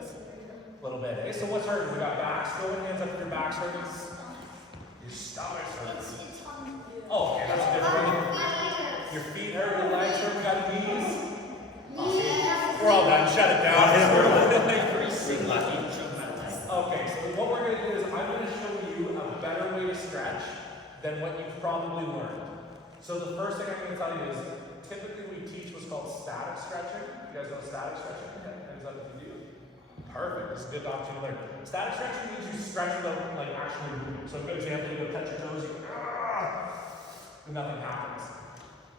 A little bit, eh? So what's hurting? We got backs going, hands up if your back's hurting. Your stomach's hurting. Oh, okay, that's different. Your feet hurt, your legs hurt, we got knees. We're all done, shut it down. Okay, so what we're going to do is I'm going to show you a better way to stretch than what you've probably learned. So the first thing I'm going to tell you is, typically we teach what's called static stretching. You guys know static stretching? Hands up if you do. Perfect, this is a good opportunity to learn. Static stretching means you stretch without like actually moving. So a good example, you go touch your toes, and nothing happens.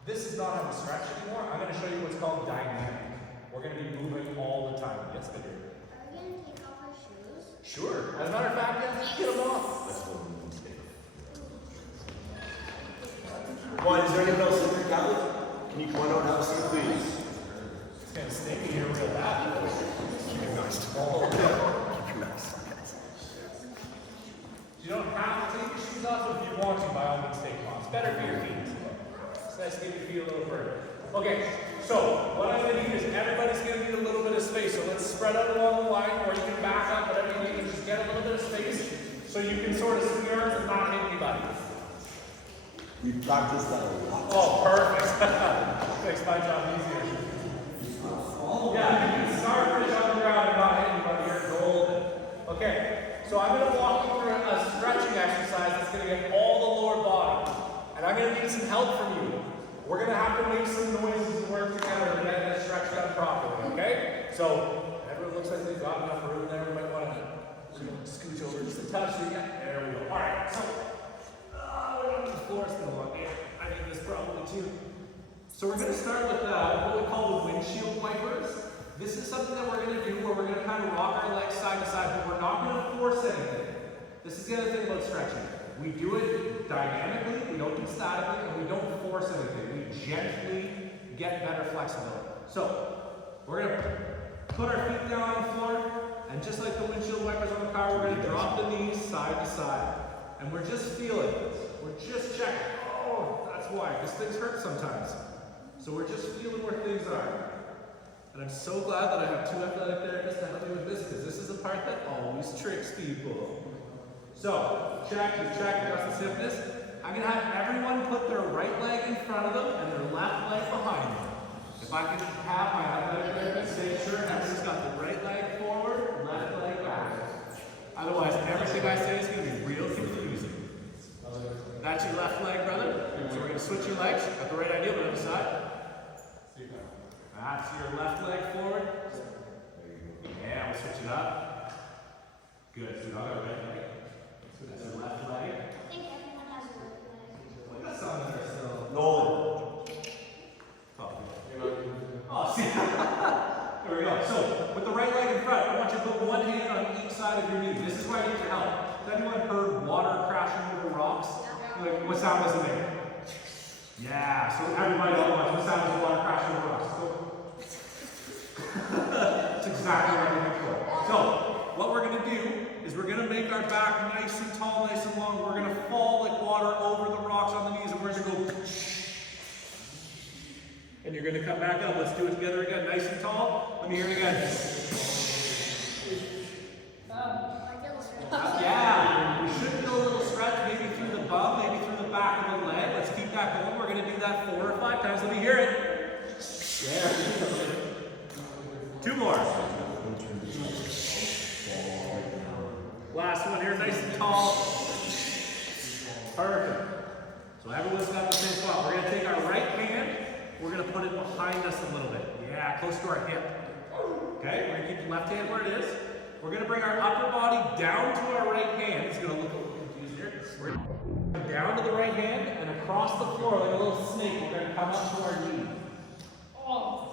This is not how we stretch anymore. I'm going to show you what's called dynamic. We're going to be moving all the time. Yes, good here. Are we going to take off our shoes? Sure. As a matter of fact, yeah, get them off. Let's go. One, is there anything else in your cabinet? Can you come on out and have a seat, please? It's kind of stinky here real bad. Keep it nice. Oh, Keep it nice. you don't have to take your shoes off, but if you want to, by all means, take them off. It's better for your feet. It's nice to get your feet a little further. Okay, so what I'm going to need is everybody's going to need a little bit of space. So let's spread out along the line, or you can back up, whatever you need, and just get a little bit of space so you can sort of swing your arms and not hit anybody. We practice that a lot. Oh, perfect. Makes my job easier. Yeah, you can start finish on the ground and not hit anybody. You're golden. Okay, so I'm going to walk you through a stretching exercise that's going to get all the lower body. And I'm going to need some help from you. We're going to have to make some noises and work together to get this stretch done properly, okay? So, everyone looks like they've got enough room there. We might want to scooch over just a touch. Yeah, there we go. All right, so, the floor's going to look. I need this probably too. So we're going to start with what we call the windshield wipers. This is something that we're going to do where we're going to kind of rock our legs side to side, but we're not going to force anything. This is the other thing about stretching. We do it dynamically, we don't do statically, and we don't force anything. We gently get better flexibility. So, we're going to put our feet down on the floor, and just like the windshield wipers on the car, we're going to drop the knees side to side. And we're just feeling. We're just checking. Oh, that's why, because things hurt sometimes. So we're just feeling where things are. And I'm so glad that I have two athletic therapists to help me with this, because this is the part that always tricks people. So, check, you got some stiffness. I'm going to have everyone put their right leg in front of them and their left leg behind them. If I can have my athletic therapist say, sure, everyone's got the right leg forward, left leg back. Otherwise, everything I say is going to be real confusing. That's your left leg, brother. So we're going to switch your legs. Got the right idea, but other side. That's your left leg forward. Yeah, we'll switch it up. Good. So you got our right leg. That's your left leg. I think everyone has a right leg. Look at some there still. Nolan. Oh, see. There we go. So, with the right leg in front, I want you to put one hand on each side of your knee. This is where I need your help. Has anyone heard water crashing over rocks? Like, what sound was it make? Yeah, so everybody all watch. What sound was water crashing over rocks? That's exactly what I'm looking for. So, what we're going to do is we're going to make our back nice and tall, nice and long. We're going to fall like water over the rocks on the knees, and we're going to go. And you're going to come back up. Let's do it together again, nice and tall. Let me hear it again. Yeah, we should feel a little stretch, maybe through the bum, maybe through the back of the leg. Let's keep that going. We're going to do that 4 or 5 times. Let me hear it. Yeah. 2 more. Last one here, nice and tall. Perfect. So everyone's got the same spot. We're going to take our right hand, we're going to put it behind us a little bit. Yeah, close to our hip. Okay, we're going to keep the left hand where it is. We're going to bring our upper body down to our right hand. It's going to look a little confused here. We're going to go down to the right hand and across the floor like a little snake. We're going to come up to our knee.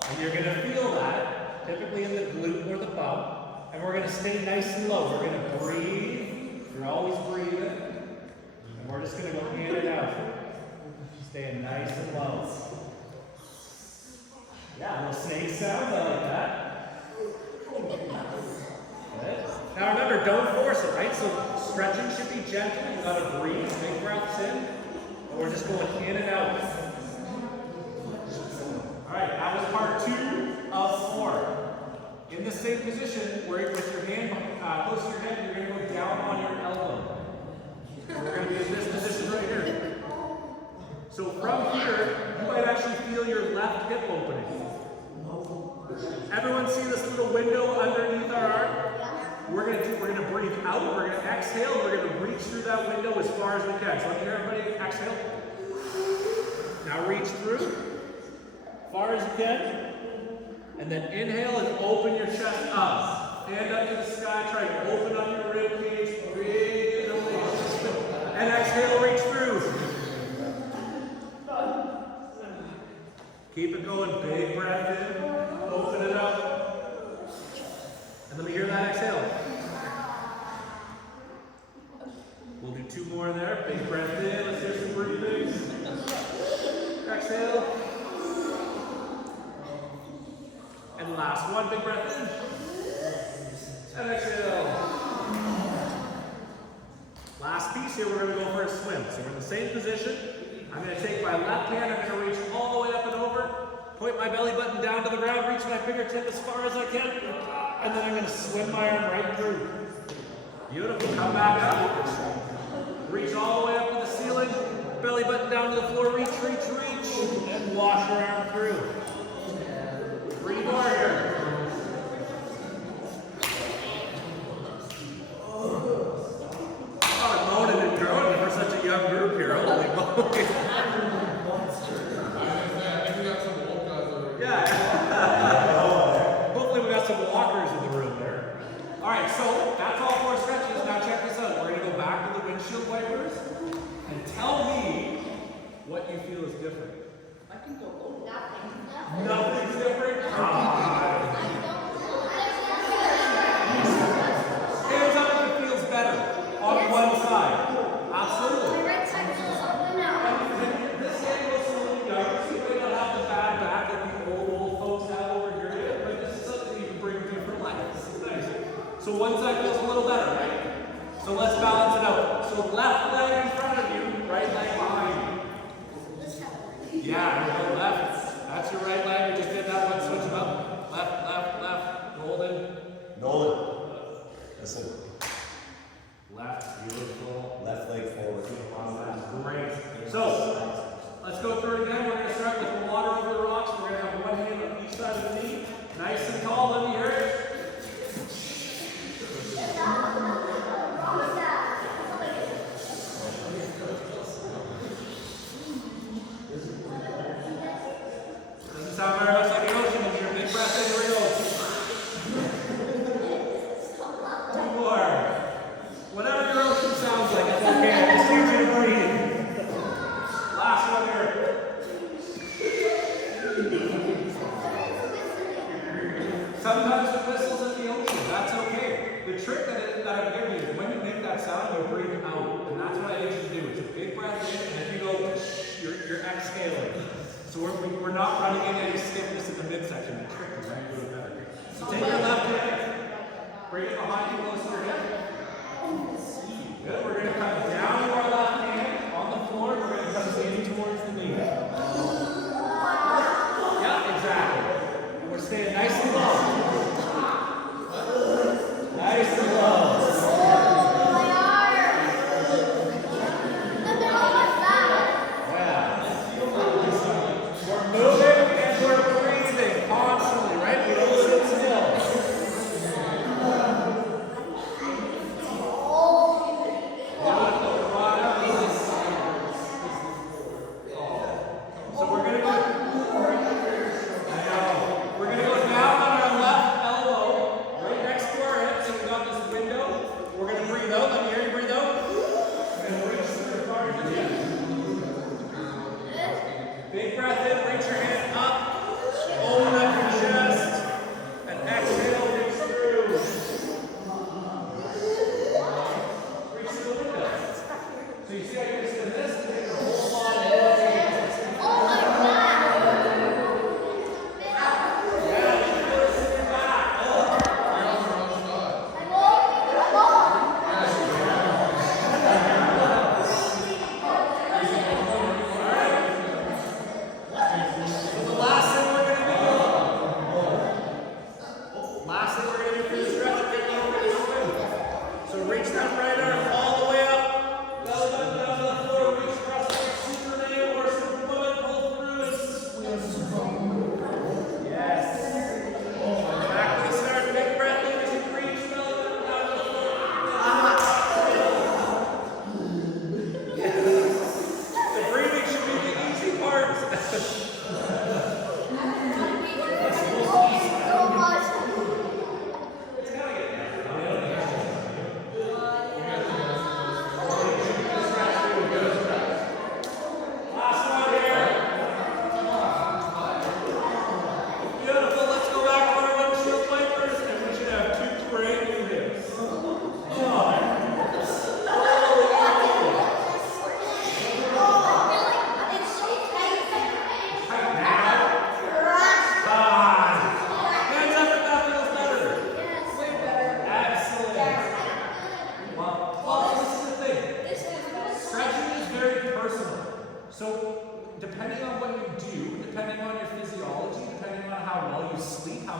And you're going to feel that, typically in the glute or the bum. And we're going to stay nice and low. We're going to breathe. You're always breathing. And we're just going to go in and out. Staying nice and low. Yeah, little snake sounds. I like that. Good. Now remember, don't force it, right? So stretching should be gentle. You got to breathe. Big breaths in. And we're just going in and out. All right, that was part 2 of 4. In this same position where with your hand close to your head, you're going to go down on your elbow. We're going to be in this position right here. So from here, you might actually feel your left hip opening. Everyone see this little window underneath our arm? We're gonna breathe out, we're gonna exhale, we're gonna reach through that window as far as we can. So let me hear everybody exhale. Now reach through, far as you can. And then inhale and open your chest up. Hand up to the sky, try to open up your rib cage, big inhalation. And exhale, reach through. Keep it going, big breath in, open it up. And let me hear that exhale. We'll do 2 more there, big breath in, let's hear some breathing. Exhale. And last one, big breath in. And exhale. Last piece here, we're going to go for a swim. So we're in the same position. I'm going to take my left hand, I'm going to reach all the way up and over, point my belly button down to the ground, reach my fingertip as far as I can, and then I'm going to swim my arm right through. Beautiful. Come back up. Reach all the way up to the ceiling, belly button down to the floor, reach, and wash your arm through. 3 more here. Oh, moaning and groaning for such a young group here. Holy moly. Yeah. Hopefully we got some walkers in the room there. All right, so that's all 4 stretches. Now check this out. We're going to go back to the windshield wipers and tell me what you feel is different. I can go over. Nothing's different? Hands up if it feels better on one side. Absolutely. My right side feels open now. This hand goes a little younger, so you may not have the bad back that the old folks have over here yet, but this is something you can bring different life. This is nice. So one side feels a little better, right? So let's balance it out. So left leg in front of you, right leg behind you. Yeah, left. That's your right leg. We just did that one. Switch them up. Left. Golden. Nolan. Listen. Left. Beautiful. Left leg forward. Great. So, let's go through it again. We're going to start with the water over the rocks. We're going to have one hand on each side of the knee. Nice and tall. Let me hear it. Doesn't sound very much like an ocean in here. Big breath in. Here we go. 2 more. Whatever your ocean sounds like, it's okay. I just need you to breathe. Last one here. Sometimes it whistles at the ocean. That's okay. The trick that I'm giving you is when you make that sound, you breathe out. And that's what I need you to do. It's a big breath in, and if you go, you're exhaling. So we're not running into any stiffness in the midsection. The trick is how you do it better. So take your left hand, bring it behind you close to your hip. Good. We're going to come down to our left hand on the floor. We're going to come standing towards the knee. Yeah, exactly. And we're staying nice and low. Nice and low. Yeah. We're moving and we're breathing constantly.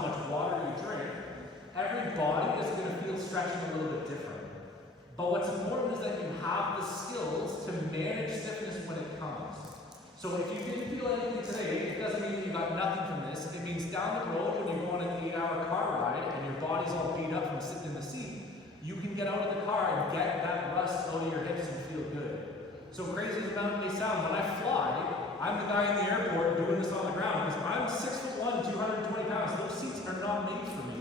how much water you drink, every body is going to feel stretching a little bit different. But what's important is that you have the skills to manage stiffness when it comes. So if you didn't feel anything today, it doesn't mean that you got nothing from this. It means down the road when you go on an 8-hour car ride and your body's all beat up from sitting in the seat, you can get out of the car and get that rust out of your hips and feel good. So crazy as it may sound, when I fly, I'm the guy in the airport doing this on the ground because I'm 6'1", 220 pounds. Those seats are not made for me.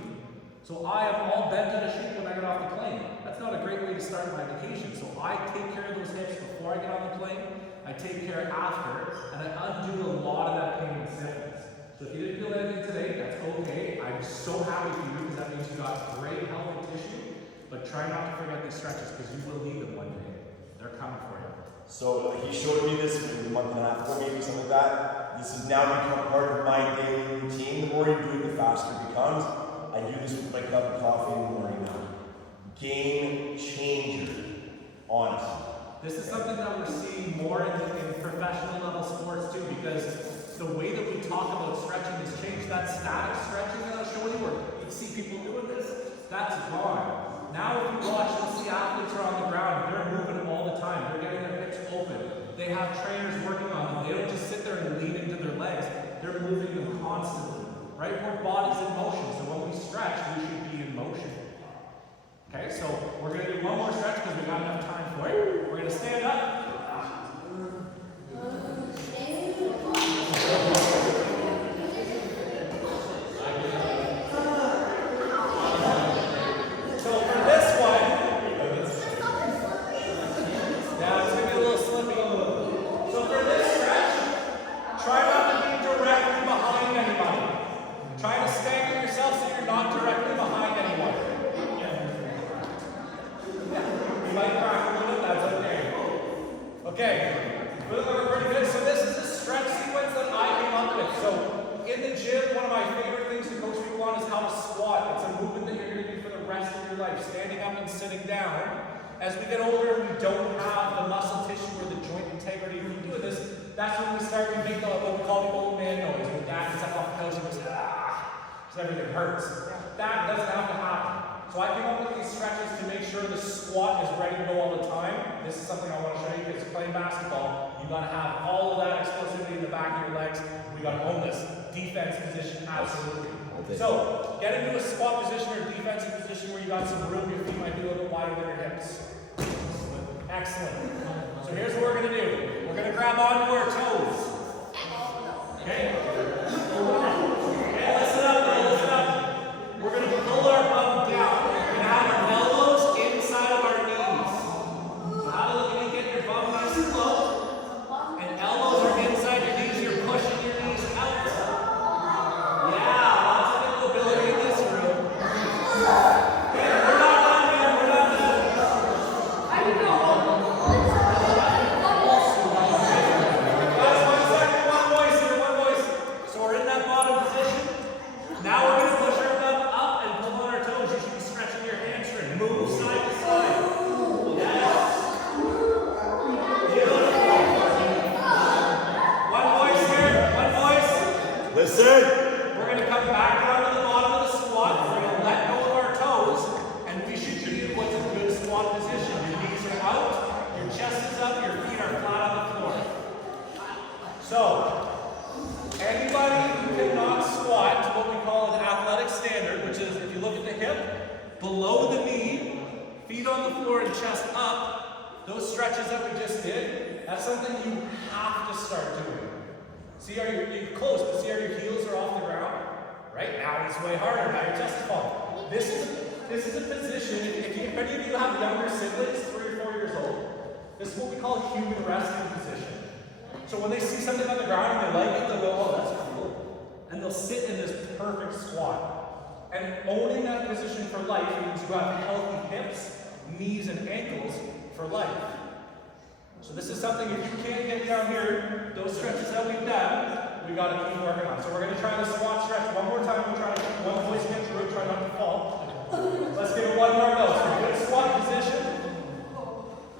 So I am all bent out of shape when I get off the plane. That's not a great way to start my vacation. So I take care of those hips before I get on the plane. I take care after, and I undo a lot of that pain and stiffness. So if you didn't feel anything today, that's okay. I'm so happy for you because that means you got great healthy tissue. But try not to forget these stretches because you will need them one day. They're coming for you. So he showed me this maybe a month and a half ago, maybe something like that. This has now become part of my daily routine. The more you do it, the faster it becomes. I do this with my cup of coffee in the morning now. Game changer, honestly. This is something that we're seeing more in professional level sports too, because the way that we talk about stretching has changed. That static stretching that I was showing you, where you see people doing this, that's gone. Now if you watch, you'll see athletes are on the ground, they're moving all the time, they're getting their hips open. They have trainers working on them. They don't just sit there and lean into their legs, they're moving them constantly. Right? Our body's in motion, so when we stretch, we should be in motion. Okay, so we're going to do one more stretch because we've got enough time for it. We're going to stand up. So for this one, now it's going to be a little slippy. So for this stretch, try not to be directly behind anybody. Try to stagger yourself so you're not directly behind anyone. You might crack a little bit, that's okay. Okay, we're pretty good. So this is the stretch sequence that I came up with. So in the gym, one of my favorite things to coach people on is how to squat. It's a movement that you're going to do for the rest of your life, standing up and sitting down. As we get older, we don't have the muscle tissue or the joint integrity to do this. That's when we start to make what we call the old man noise. When dad gets up off the couch and goes, because everything hurts. That doesn't have to happen. So I came up with these stretches to make sure the squat is ready to go all the time. This is something I want to show you because playing basketball, you got to have all of that explosivity in the back of your legs. We got to own this. Defense position, absolutely. So get into a squat position or defensive position where you got some room. Your feet might be a little bit wider than your hips. Excellent. So here's what we're going to do. We're going to grab onto our toes. Okay? Listen up, listen up. We're going to pull our bum down. We're going to have our elbows inside of our knees. So have a look at you get your bum nice and low. And elbows are inside your knees. You're pushing your knees out. Yeah, lots of mobility in this room. Okay, we're not done yet. We're not done. Guys, 1 second. One voice here. One voice. So we're in that bottom position. Now we're going to push our bum up and pull on our toes. You should be stretching your hamstring. Move side to side. Yes. Beautiful. One voice here. One voice. Listen. We're going to come back down to the bottom of the squat. We're going to let go of our toes. And we should be in what's a good squat position. Your knees are out. Your chest is up. Your feet are flat on the floor. So, anybody who cannot squat to what we call an athletic standard, which is if you look at the hip, below the knee, feet on the floor and chest up, those stretches that we just did, that's something you have to start doing. See how you're close, but see how your heels are off the ground? Right? Now it's way harder, now your chest is falling. This is a position, if any of you have younger siblings, 3 or 4 years old, this is what we call a human resting position. So when they see something on the ground and they like it, they'll go, oh, that's cool. And they'll sit in this perfect squat. And owning that position for life means you have healthy hips, knees, and ankles for life. So this is something, if you can't get down here, those stretches that we've done, we got to keep working on. So we're going to try the squat stretch one more time. We'll try to keep one voice get through it, try not to fall. Let's give it one more go. So good squat position.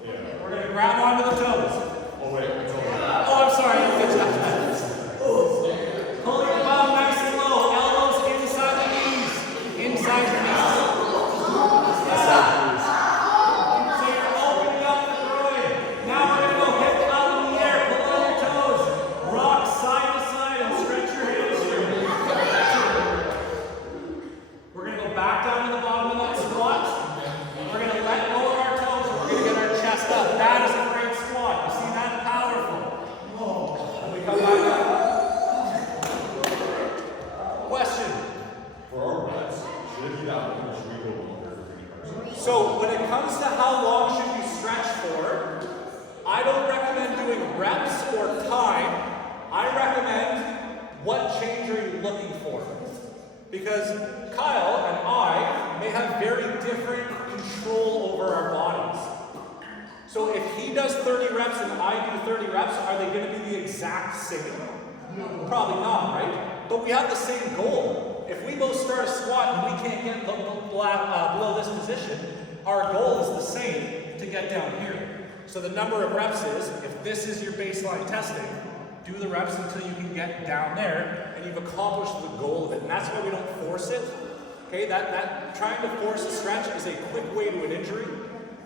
We're going to grab onto the toes. Oh, wait. Oh, I'm sorry. Pulling the bum nice and low. Elbows inside the So when it comes to how long should you stretch for, I don't recommend doing reps or time. I recommend what change are you looking for. Because Kyle and I may have very different control over our bodies. So if he does 30 reps and I do 30 reps, are they going to be the exact same? Probably not, right? But we have the same goal. If we both start a squat and we can't get below this position, our goal is the same to get down here. So the number of reps is, if this is your baseline testing, do the reps until you can get down there and you've accomplished the goal of it. And that's why we don't force it. Okay, that trying to force a stretch is a quick way to an injury.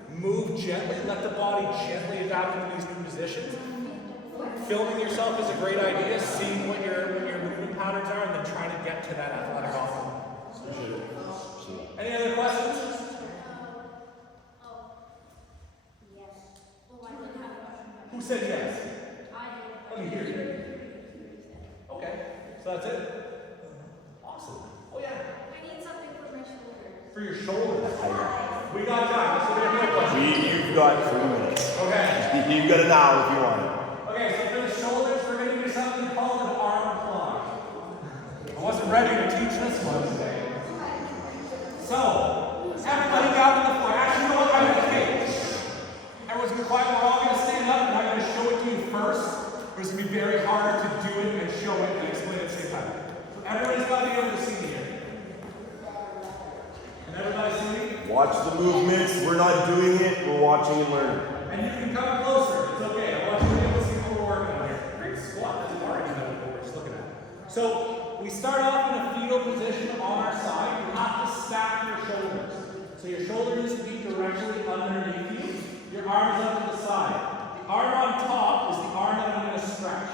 Move gently, let the body gently adapt into these new positions. Filming yourself is a great idea, seeing what your movement patterns are, and then trying to get to that athletic outcome. Any other questions? Who said yes? Let me hear you. Okay, so that's it? Awesome. Oh yeah. I need something for my shoulder. For your shoulders. We got time. Let's look at a quick one. You've got 3 minutes. Okay. You've got an hour if you want it. Okay, so for the shoulders, we're going to do something called an arm plunge. I wasn't ready to teach this one today. So, everybody down on the floor. Actually, you know what? I'm going to take. Everyone's going to be quiet. We're all going to stand up, and I'm going to show it to you first. But it's going to be very hard to do it and show it and explain it at the same time. So everybody's got to be able to see me here. Can everybody see me? Watch the movements. We're not doing it. We're watching and learning. And you can come closer. It's okay. I want you to be able to see what we're working on here. Great squat. That's already know what we're just looking at. So we start off in a fetal position on our side. You have to stack your shoulders. So your shoulder needs to be directly underneath you. Your arm is up to the side. The arm on top is the arm that I'm going to stretch.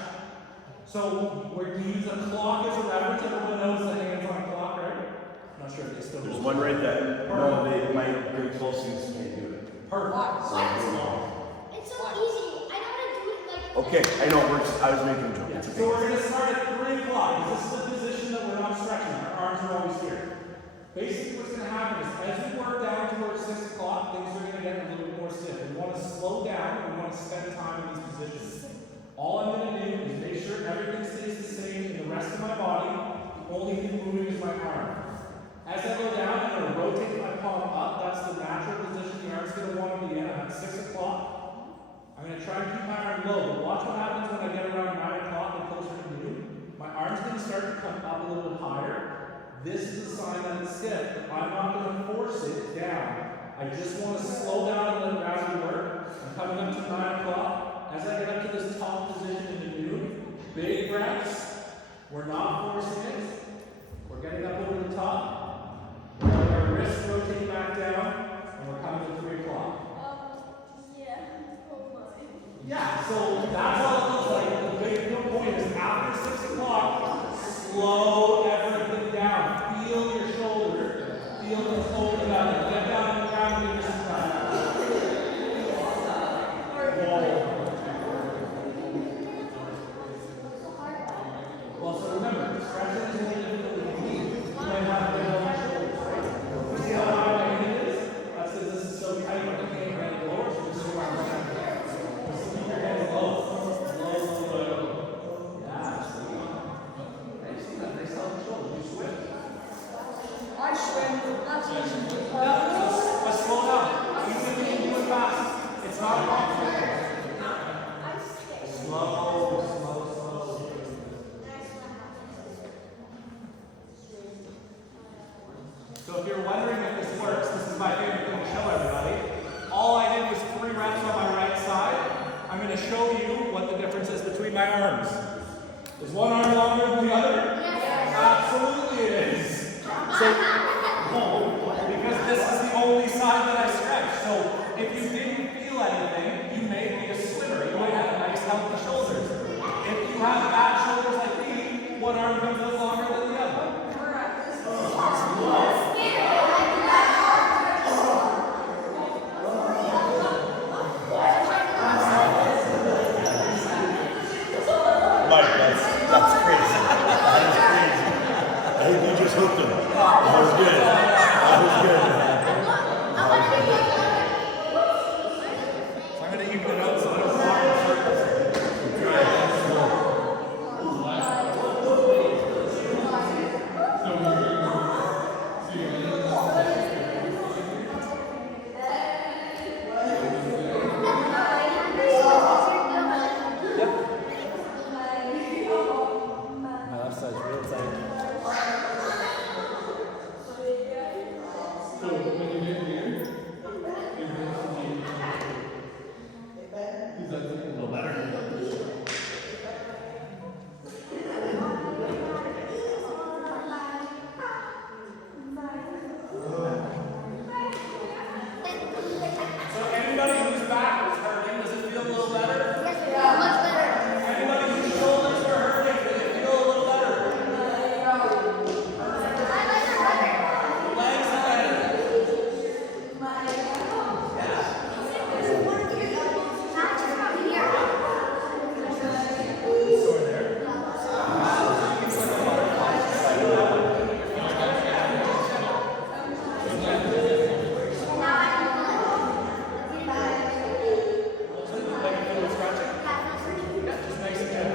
So we're going to use a clock as a reference. Everyone knows the hands on a clock, right? I'm not sure if they still do. There's one right there. No, they might bring close things to me. Do it. Perfect. It's so easy. I know how to do it like. Okay, I know. I was making a joke. It's So okay. we're going to start at 3 o'clock. This is the position that we're not stretching. Our arms are always here. Basically what's going to happen is as we work down towards 6 o'clock, things are going to get a little bit more stiff. We want to slow down. We want to spend time in these positions. All I'm going to do is make sure everything stays the same in the rest of my body. The only thing moving is my arm. As I go down, I'm going to rotate my palm up. That's the natural position the arm's going to want to be in. I'm at 6 o'clock. I'm going to try and keep my arm low, but watch what happens when I get around 9 o'clock and closer to noon. My arm's going to start to come up a little bit higher. This is a sign that it's stiff. I'm not going to force it down. I just want to slow down and let gravity work. I'm coming up to 9 o'clock. As I get up to this top position in the noon, big breaths. We're not forcing it. We're getting up over the top. We're letting our wrists rotate back down, and we're coming to 3 o'clock. Yeah. Oh my. Yeah, so that's all it looks like. The big point is after 6 o'clock, slow everything down. Feel your shoulder. Feel this open up. Get down on the ground and give yourself time. Well, so remember, stretching is only difficult with your knees. when you get here, your is that a little better? So anybody whose back is hurting, does it feel a little better? Much better. Anybody whose shoulders are hurting, does it feel a little better? Legs are better. Sore there. Like a little scratching? Yeah, just nice and gentle.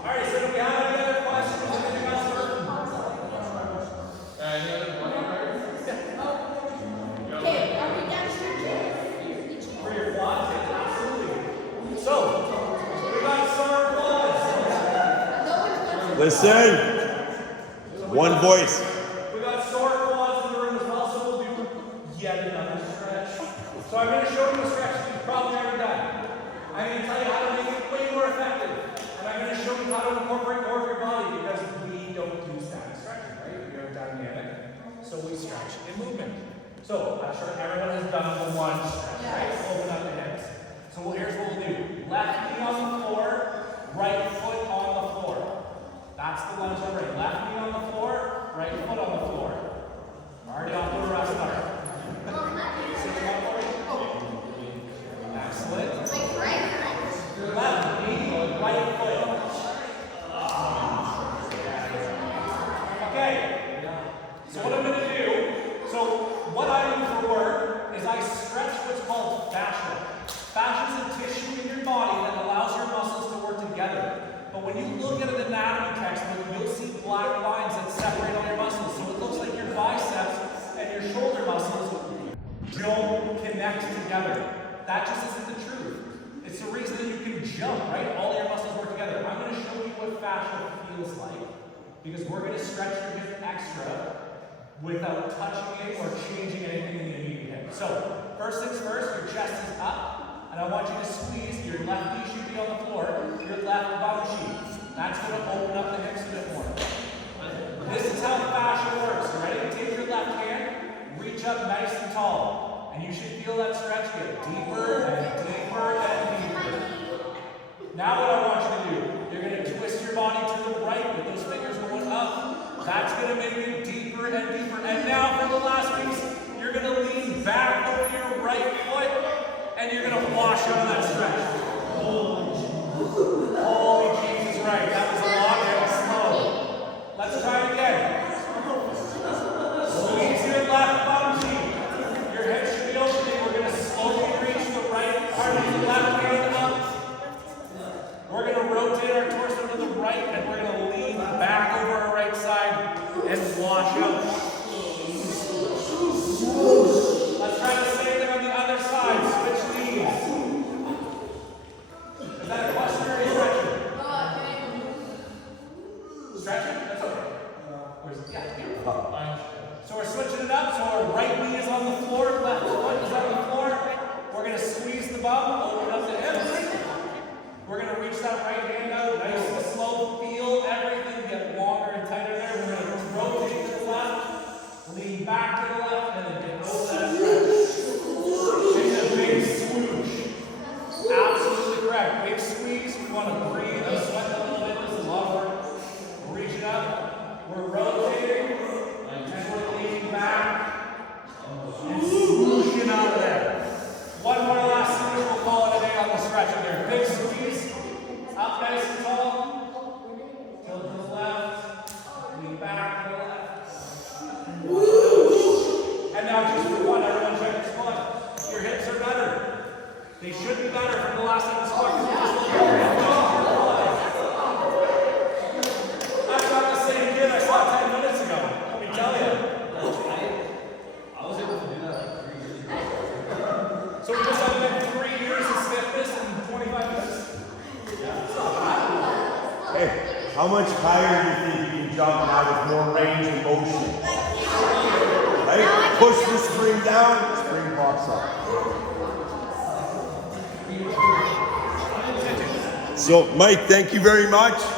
Alright, so do we have any other questions? Anything else for? Any other body parts? Okay, are we done stretching? For your quads? Yeah, absolutely. So, we got sore quads. Listen. One voice. We got sore quads in the room as well, so we'll do yet another stretch. So I'm going to show you a stretch that you've probably never done. I'm going to tell you how to make it way more effective. And I'm going to show you how to incorporate more of your body because we don't do static stretching, right? We are dynamic, so we stretch in movement. So I'm sure everyone has done the one stretch, right? Open up the hips. So here's what we'll do. Left knee on the floor, right foot on the floor. That's the lunge we're in. Left knee on the floor, right foot on the floor. Already off to a rough start. Sit down for me. Excellent. Left knee, right foot. Okay. So what I'm going to do, what I do for work is I stretch what's called fascia. Fascia is a tissue in your body that allows your muscles to work together. But when you look at an anatomy textbook, you'll see black lines that separate all your muscles. So it looks like your biceps and your shoulder muscles don't connect together. That just isn't the truth. It's the reason that you can jump, right? All your muscles work together. I'm going to show you what fascia feels like because we're going to stretch your hip extra without touching it or changing anything in the immediate hip. So, first things first, your chest is up, and I want you to squeeze. Your left knee should be on the floor, your left bum cheek. That's going to open up the hips a bit more. This is how fascia works. You ready? Take your left hand, reach up nice and tall, and you should feel that stretch get deeper and deeper and deeper. Now what I want you to do, you're going to twist your body to the right with those fingers going up. That's going to make it deeper and deeper. And now for the last piece, you're going to lean back over your right foot and you're going to wash out of that stretch. Holy Jesus, right. That was a lot and slow. Let's try it again. Squeeze your left bum cheek. Your hips should be opening. We're going to slowly reach the right part of the left hand up. We're going to rotate our torso to the right and we're going to lean back over our right side and wash out. Let's try the same thing on the other side. Switch knees. Is that a question or are you stretching? Stretching? That's okay. Yeah. So we're switching it up. So our right knee is on the floor, left foot is on the floor. We're going to squeeze the bum, open up the hips. We're going to reach that right hand out, nice and slow. Feel everything get longer and tighter there. We're going to rotate to the left, lean back to the left, and then get over that stretch. Take a big swoosh. Absolutely correct. Big squeeze. We want to breathe and sweat a little bit. This is a lot of work. Reach it up. We're rotating, and we're leaning back and swooshing out of there. One more last swoosh. We'll call it a day on the stretching there. Big squeeze. Up nice and tall. Tilt to the left. Lean back to the left. And now just for fun, everyone check your squat. Your hips are better. They should be better from the last time the squat. That's not the same kid I saw 10 minutes ago. Let me tell you. I was able to do that like 3 years ago. So we just had 3 years of stiffness in 25 minutes? Hey, how much higher do you think you can jump now with more range and motion. Right? Push the spring down, spring pops up. So, Mike, thank you very much.